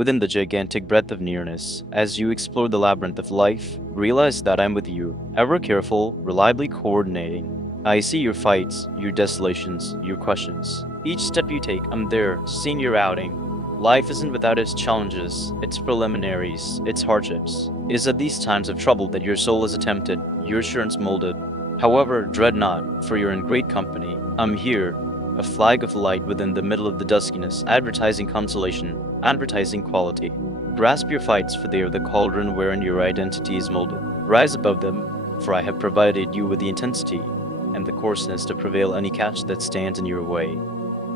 within the gigantic breadth of nearness. As you explore the labyrinth of life, realize that I'm with you, ever careful, reliably coordinating. I see your fights, your desolations, your questions. Each step you take, I'm there, seeing your outing. Life isn't without its challenges, its preliminaries, its hardships. It is at these times of trouble that your soul is attempted, your assurance molded. However, dread not, for you're in great company. I'm here, a flag of light within the middle of the duskiness, advertising consolation, advertising quality. Grasp your fights, for they are the cauldron wherein your identity is molded. Rise above them, for I have provided you with the intensity and the coarseness to prevail any catch that stands in your way.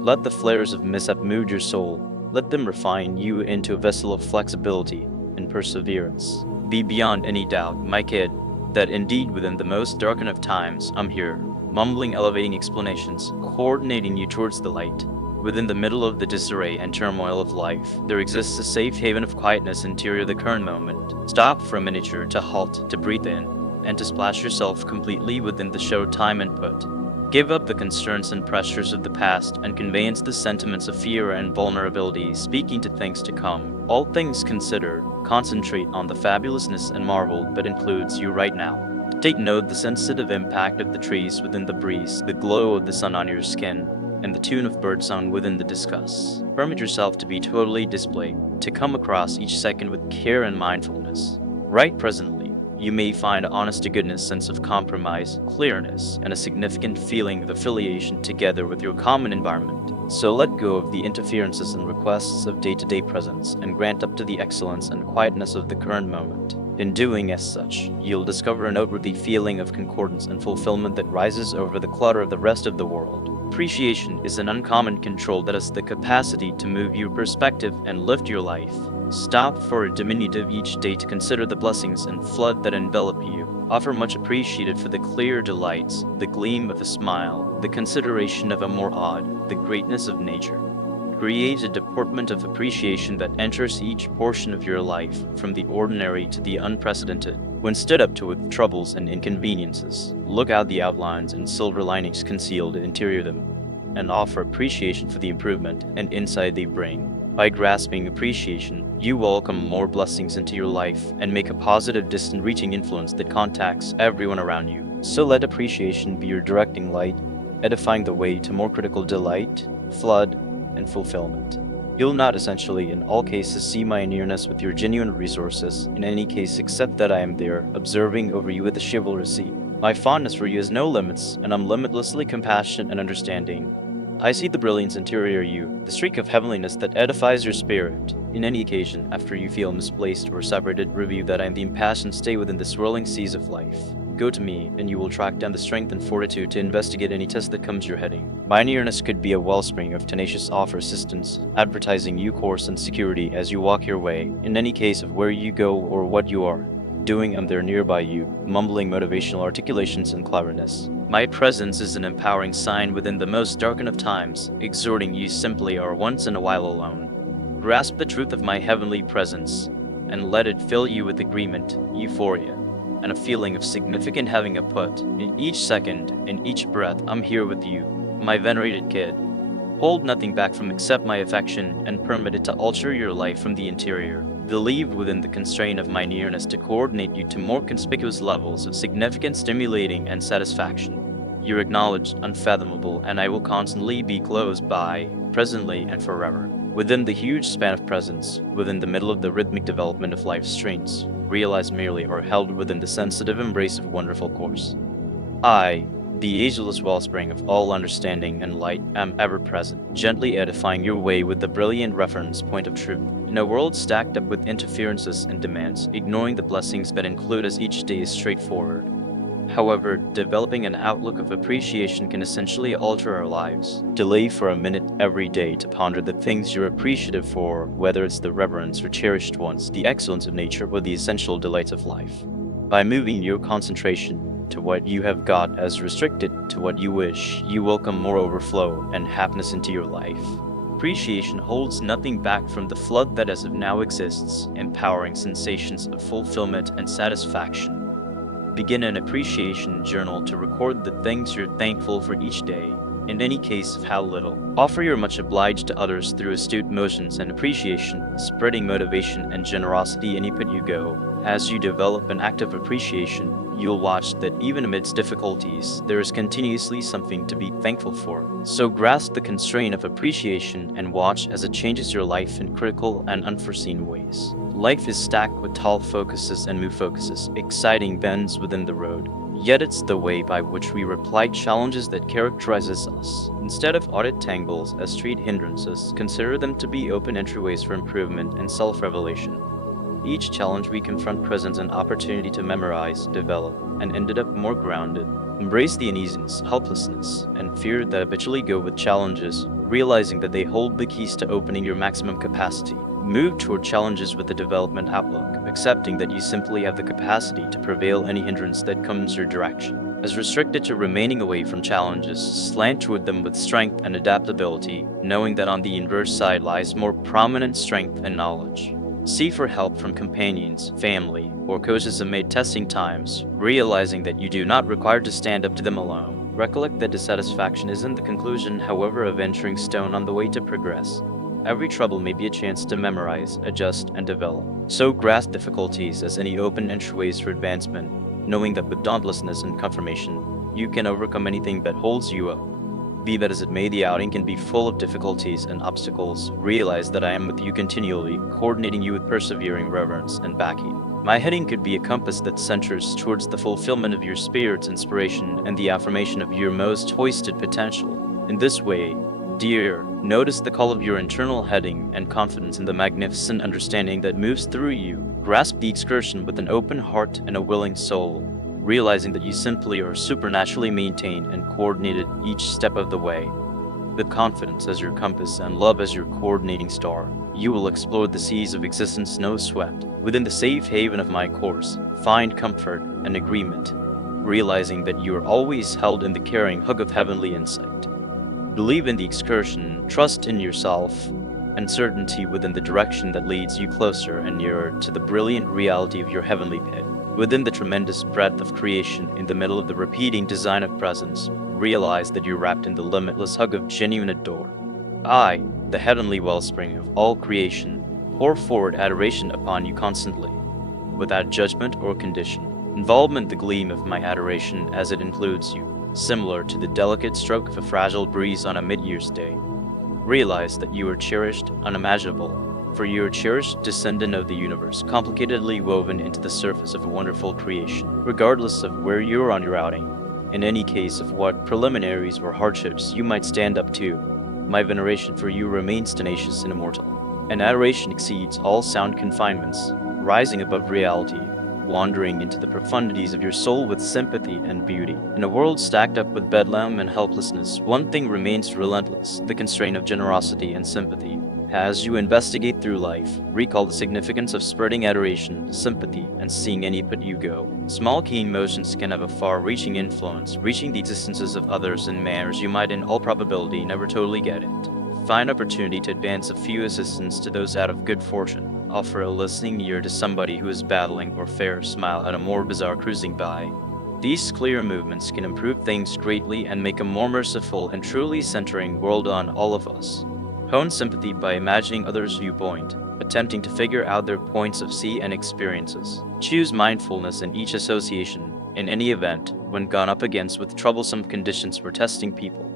Let the flares of mishap mood your soul. Let them refine you into a vessel of flexibility and perseverance. Be beyond any doubt, my kid, that indeed within the most darkened of times, I'm here, mumbling elevating explanations, coordinating you towards the light. Within the middle of the disarray and turmoil of life, there exists a safe haven of quietness interior to the current moment. Stop for a miniature, to halt, to breathe in, and to splash yourself completely within the show time input. Give up the concerns and pressures of the past and conveyance the sentiments of fear and vulnerability, speaking to things to come. All things considered, concentrate on the fabulousness and marvel that includes you right now. Take note the sensitive impact of the trees within the breeze, the glow of the sun on your skin, and the tune of birdsong within the discuss. Permit yourself to be totally displayed, to come across each second with care and mindfulness. Right presently, you may find honest-to-goodness sense of compromise, clearness, and a significant feeling of affiliation together with your common environment. So let go of the interferences and requests of day-to-day presence and grant up to the excellence and quietness of the current moment. In doing as such, you'll discover an outwardly feeling of concordance and fulfillment that rises over the clutter of the rest of the world. Appreciation is an uncommon control that has the capacity to move your perspective and lift your life. Stop for a diminutive each day to consider the blessings and flood that envelop you. Offer much appreciated for the clear delights, the gleam of a smile, the consideration of a more odd, the greatness of nature. Create a deportment of appreciation that enters each portion of your life, from the ordinary to the unprecedented. When stood up to with troubles and inconveniences, look out the outlines and silver linings concealed interior them, and offer appreciation for the improvement and insight they bring. By grasping appreciation, you welcome more blessings into your life and make a positive, distant-reaching influence that contacts everyone around you. So let appreciation be your directing light, edifying the way to more critical delight, flood, and fulfillment. You'll not essentially, in all cases, see my nearness with your genuine resources, in any case except that I am there, observing over you with a chivalry. My fondness for you has no limits, and I'm limitlessly compassionate and understanding. I see the brilliance interior you, the streak of heavenliness that edifies your spirit. In any occasion, after you feel misplaced or separated, review that I am the impassioned stay within the swirling seas of life. Go to me, and you will track down the strength and fortitude to investigate any test that comes your heading. My nearness could be a wellspring of tenacious offer assistance, advertising you course and security as you walk your way. In any case of where you go or what you are doing, I'm there nearby you, mumbling motivational articulations and cleverness. My presence is an empowering sign within the most darkened of times, exhorting you simply or once in a while alone. Grasp the truth of my heavenly presence, and let it fill you with agreement, euphoria, and a feeling of significant having a put. In each second, in each breath, I'm here with you, my venerated kid. Hold nothing back from accept my affection and permit it to alter your life from the interior. Believe within the constraint of my nearness to coordinate you to more conspicuous levels of significant stimulating and satisfaction. You're acknowledged, unfathomable, and I will constantly be close by, presently and forever. Within the huge span of presence, within the middle of the rhythmic development of life's strains, realized merely or held within the sensitive embrace of wonderful course. I, the ageless wellspring of all understanding and light, am ever present, gently edifying your way with the brilliant reference point of truth. In a world stacked up with interferences and demands, ignoring the blessings that include us each day is straightforward. However, developing an outlook of appreciation can essentially alter our lives. Delay for a minute every day to ponder the things you're appreciative for, whether it's the reverence or cherished ones, the excellence of nature, or the essential delights of life. By moving your concentration to what you have got as restricted to what you wish, you welcome more overflow and happiness into your life. Appreciation holds nothing back from the flood that as of now exists, empowering sensations of fulfillment and satisfaction. Begin an appreciation journal to record the things you're thankful for each day. in any case of how little. Offer your much obliged to others through astute motions and appreciation, spreading motivation and generosity any put you go. As you develop an active appreciation, you'll watch that even amidst difficulties, there is continuously something to be thankful for. So grasp the constraint of appreciation and watch as it changes your life in critical and unforeseen ways. Life is stacked with tall focuses and move focuses, exciting bends within the road. Yet it's the way by which we reply challenges that characterizes us. Instead of audit tangles as street hindrances, consider them to be open entryways for improvement and self-revelation. Each challenge we confront presents an opportunity to memorize, develop, and ended up more grounded. Embrace the uneasiness, helplessness, and fear that habitually go with challenges, realizing that they hold the keys to opening your maximum capacity. Move toward challenges with a development outlook, accepting that you simply have the capacity to prevail any hindrance that comes your direction. As restricted to remaining away from challenges, slant toward them with strength and adaptability, knowing that on the inverse side lies more prominent strength and knowledge. See for help from companions, family, or coaches amid testing times, realizing that you do not require to stand up to them alone. Recollect that dissatisfaction isn't the conclusion, however, of venturing stone on the way to progress. Every trouble may be a chance to memorize, adjust, and develop. So grasp difficulties as any open entryways for advancement, knowing that with dauntlessness and confirmation, you can overcome anything that holds you up. Be that as it may, the outing can be full of difficulties and obstacles. Realize that I am with you continually, coordinating you with persevering reverence and backing. My heading could be a compass that centers towards the fulfillment of your spirit's inspiration and the affirmation of your most hoisted potential. In this way, dear, notice the call of your internal heading and confidence in the magnificent understanding that moves through you. Grasp the excursion with an open heart and a willing soul, realizing that you simply are supernaturally maintained and coordinated each step of the way. With confidence as your compass and love as your coordinating star, you will explore the seas of existence no swept. Within the safe haven of my course, find comfort and agreement, realizing that you are always held in the caring hug of heavenly insight. Believe in the excursion, trust in yourself, and certainty within the direction that leads you closer and nearer to the brilliant reality of your heavenly pit. Within the tremendous breadth of creation, in the middle of the repeating design of presence, realize that you're wrapped in the limitless hug of genuine adore. I, the heavenly wellspring of all creation, pour forward adoration upon you constantly, without judgment or condition. Involvement the gleam of my adoration as it includes you, similar to the delicate stroke of a fragile breeze on a mid-year's day. Realize that you are cherished, unimaginable, for you are a cherished descendant of the universe, complicatedly woven into the surface of a wonderful creation. Regardless of where you are on your outing, in any case of what preliminaries or hardships you might stand up to, my veneration for you remains tenacious and immortal. And adoration exceeds all sound confinements, rising above reality, wandering into the profundities of your soul with sympathy and beauty. In a world stacked up with bedlam and helplessness, one thing remains relentless, the constraint of generosity and sympathy. As you investigate through life, recall the significance of spreading adoration, sympathy, and seeing any but you go. Small keen motions can have a far-reaching influence, reaching the existences of others in manners you might in all probability never totally get it. Find opportunity to advance a few assistance to those out of good fortune. Offer a listening ear to somebody who is battling, or fair smile at a more bizarre cruising by. These clear movements can improve things greatly and make a more merciful and truly centering world on all of us. Hone sympathy by imagining others' viewpoint, attempting to figure out their points of see and experiences. Choose mindfulness in each association, in any event, when gone up against with troublesome conditions for testing people.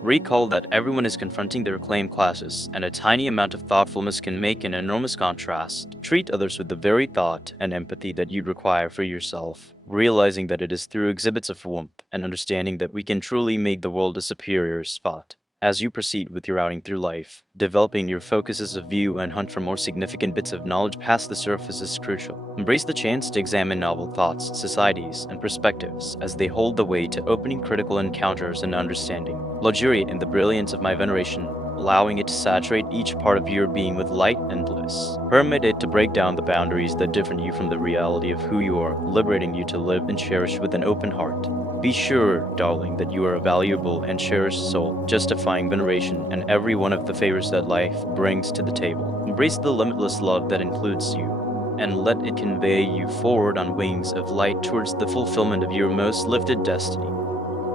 Recall that everyone is confronting their claim classes, and a tiny amount of thoughtfulness can make an enormous contrast. Treat others with the very thought and empathy that you'd require for yourself, realizing that it is through exhibits of warmth and understanding that we can truly make the world a superior spot. As you proceed with your outing through life, developing your focuses of view and hunt for more significant bits of knowledge past the surface is crucial. Embrace the chance to examine novel thoughts, societies, and perspectives as they hold the way to opening critical encounters and understanding. Luxuriate in the brilliance of my veneration, allowing it to saturate each part of your being with light and bliss. Permit it to break down the boundaries that different you from the reality of who you are, liberating you to live and cherish with an open heart. Be sure, darling, that you are a valuable and cherished soul, justifying veneration and every one of the favors that life brings to the table. Embrace the limitless love that includes you, and let it convey you forward on wings of light towards the fulfillment of your most lifted destiny.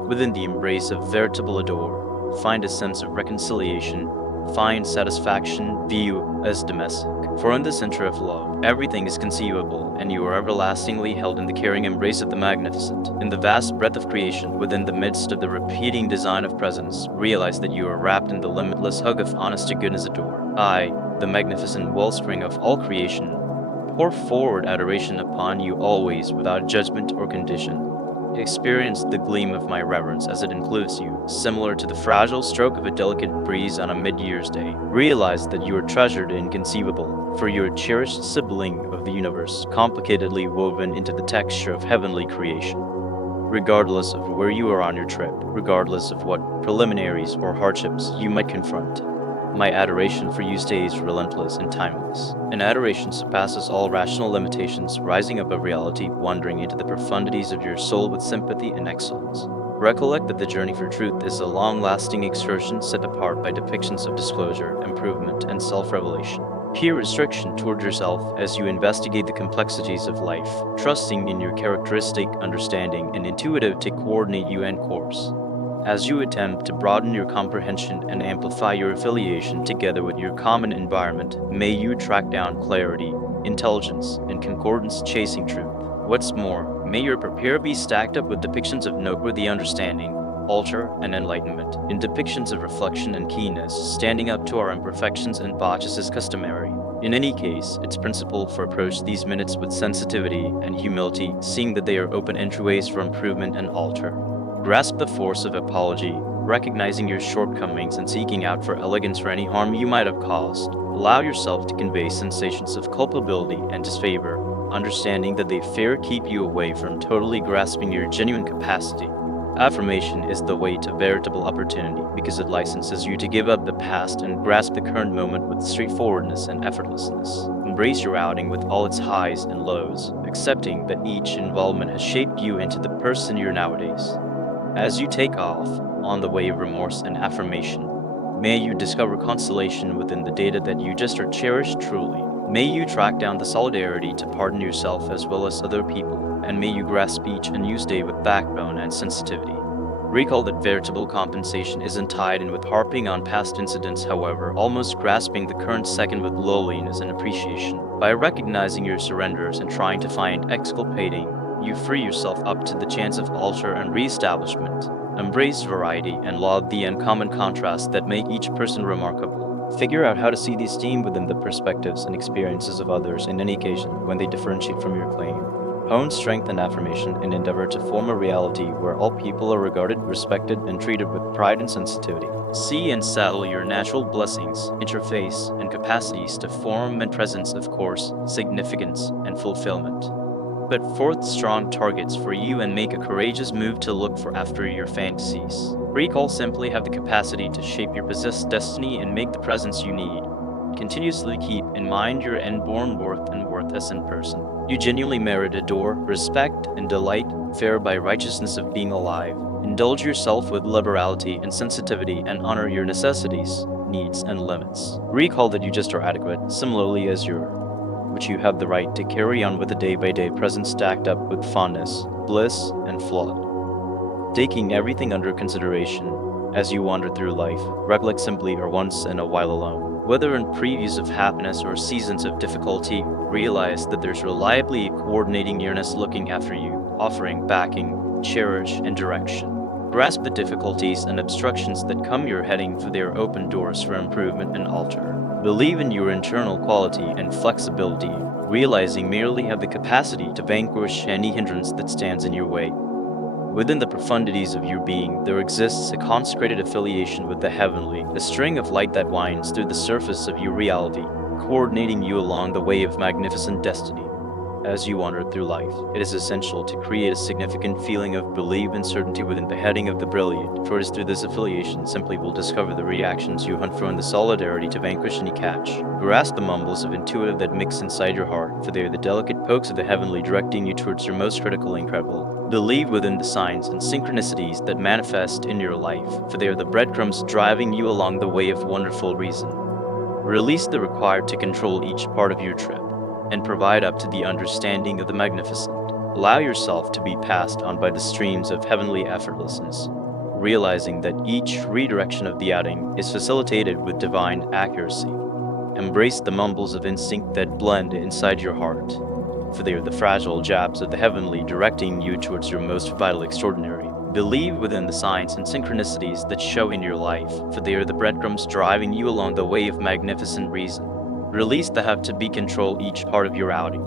Within the embrace of veritable adore, find a sense of reconciliation, find satisfaction, view as domestic. For in the center of love, everything is conceivable, and you are everlastingly held in the caring embrace of the magnificent. In the vast breadth of creation, within the midst of the repeating design of presence, realize that you are wrapped in the limitless hug of honest to goodness adore. I, the magnificent wellspring of all creation, pour forward adoration upon you always without judgment or condition. Experience the gleam of my reverence as it includes you, similar to the fragile stroke of a delicate breeze on a mid-year's day. Realize that you are treasured and inconceivable, for you are a cherished sibling of the universe, complicatedly woven into the texture of heavenly creation. Regardless of where you are on your trip, regardless of what preliminaries or hardships you might confront, my adoration for you stays relentless and timeless. An adoration surpasses all rational limitations, rising above reality, wandering into the profundities of your soul with sympathy and excellence. Recollect that the journey for truth is a long-lasting excursion set apart by depictions of disclosure, improvement, and self-revelation. Peer restriction toward yourself as you investigate the complexities of life, trusting in your characteristic understanding and intuitive to coordinate you and course. As you attempt to broaden your comprehension and amplify your affiliation together with your common environment, may you track down clarity, intelligence, and concordance chasing truth. What's more, may your prepare be stacked up with depictions of noteworthy understanding, altar, and enlightenment, in depictions of reflection and keenness, standing up to our imperfections and botches as customary. In any case, it's principle for approach these minutes with sensitivity and humility, seeing that they are open entryways for improvement and altar. Grasp the force of apology, recognizing your shortcomings and seeking out for elegance for any harm you might have caused. Allow yourself to convey sensations of culpability and disfavor, understanding that they fair keep you away from totally grasping your genuine capacity. Affirmation is the way to veritable opportunity because it licenses you to give up the past and grasp the current moment with straightforwardness and effortlessness. Embrace your outing with all its highs and lows, accepting that each involvement has shaped you into the person you're nowadays. As you take off on the way of remorse and affirmation, may you discover consolation within the data that you just are cherished truly. May you track down the solidarity to pardon yourself as well as other people, and may you grasp each unused day with backbone and sensitivity. Recall that veritable compensation isn't tied in with harping on past incidents, however, almost grasping the current second with lowliness and appreciation. By recognizing your surrenders and trying to find exculpating, you free yourself up to the chance of altar and re-establishment. Embrace variety and laud the uncommon contrasts that make each person remarkable. Figure out how to see the esteem within the perspectives and experiences of others in any occasion when they differentiate from your claim. Hone strength and affirmation and endeavor to form a reality where all people are regarded, respected, and treated with pride and sensitivity. See and saddle your natural blessings, interface, and capacities to form and presence of course, significance, and fulfillment. Put forth strong targets for you and make a courageous move to look for after your fantasies. Recall simply have the capacity to shape your possessed destiny and make the presence you need. Continuously keep in mind your inborn worth and worth as in person. You genuinely merit adore, respect, and delight, fare by righteousness of being alive. Indulge yourself with liberality and sensitivity and honor your necessities, needs, and limits. Recall that you just are adequate, similarly as you're, which you have the right to carry on with the day-by-day present stacked up with fondness, bliss, and flood. Taking everything under consideration as you wander through life, recollect simply or once in a while alone. Whether in previews of happiness or seasons of difficulty, realize that there's reliably a coordinating nearness looking after you, offering backing, cherish, and direction. Grasp the difficulties and obstructions that come your heading, for their open doors for improvement and altar. Believe in your internal quality and flexibility, realizing merely have the capacity to vanquish any hindrance that stands in your way. Within the profundities of your being, there exists a consecrated affiliation with the heavenly, a string of light that winds through the surface of your reality, coordinating you along the way of magnificent destiny. As you wander through life, it is essential to create a significant feeling of belief and certainty within the heading of the brilliant, for it is through this affiliation simply will discover the reactions you hunt for and the solidarity to vanquish any catch. Grasp the mumbles of intuitive that mix inside your heart, for they are the delicate pokes of the heavenly directing you towards your most critical and incredible. Believe within the signs and synchronicities that manifest in your life, for they are the breadcrumbs driving you along the way of wonderful reason. Release the required to control each part of your trip, and provide up to the understanding of the magnificent. Allow yourself to be passed on by the streams of heavenly effortlessness. realizing that each redirection of the outing is facilitated with divine accuracy. Embrace the mumbles of instinct that blend inside your heart, for they are the fragile jabs of the heavenly directing you towards your most vital extraordinary. Believe within the signs and synchronicities that show in your life, for they are the breadcrumbs driving you along the way of magnificent reason. Release the have to be control each part of your outing,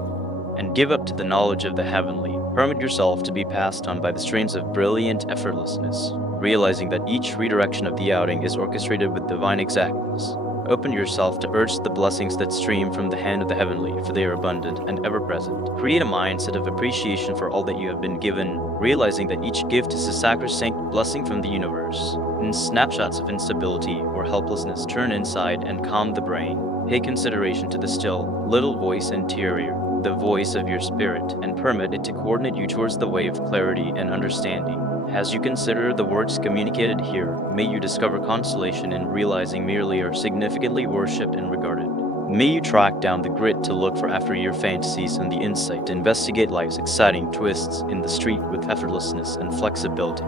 and give up to the knowledge of the heavenly. Permit yourself to be passed on by the strains of brilliant effortlessness, realizing that each redirection of the outing is orchestrated with divine exactness. Open yourself to urge the blessings that stream from the hand of the heavenly, for they are abundant and ever-present. Create a mindset of appreciation for all that you have been given, realizing that each gift is a sacrosanct blessing from the universe. In snapshots of instability or helplessness, turn inside and calm the brain. Pay consideration to the still, little voice interior, the voice of your spirit, and permit it to coordinate you towards the way of clarity and understanding. As you consider the words communicated here, may you discover consolation in realizing merely are significantly worshipped and regarded. May you track down the grit to look for after your fantasies and the insight to investigate life's exciting twists in the street with effortlessness and flexibility.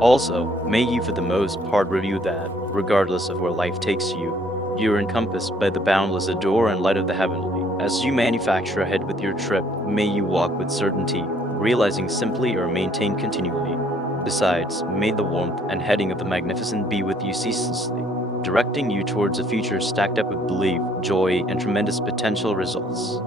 Also, may you for the most part review that, regardless of where life takes you, you are encompassed by the boundless adore and light of the heavenly. As you manufacture ahead with your trip, may you walk with certainty, realizing simply or maintain continually. Besides, may the warmth and heading of the magnificent be with you ceaselessly, directing you towards a future stacked up with belief, joy, and tremendous potential results.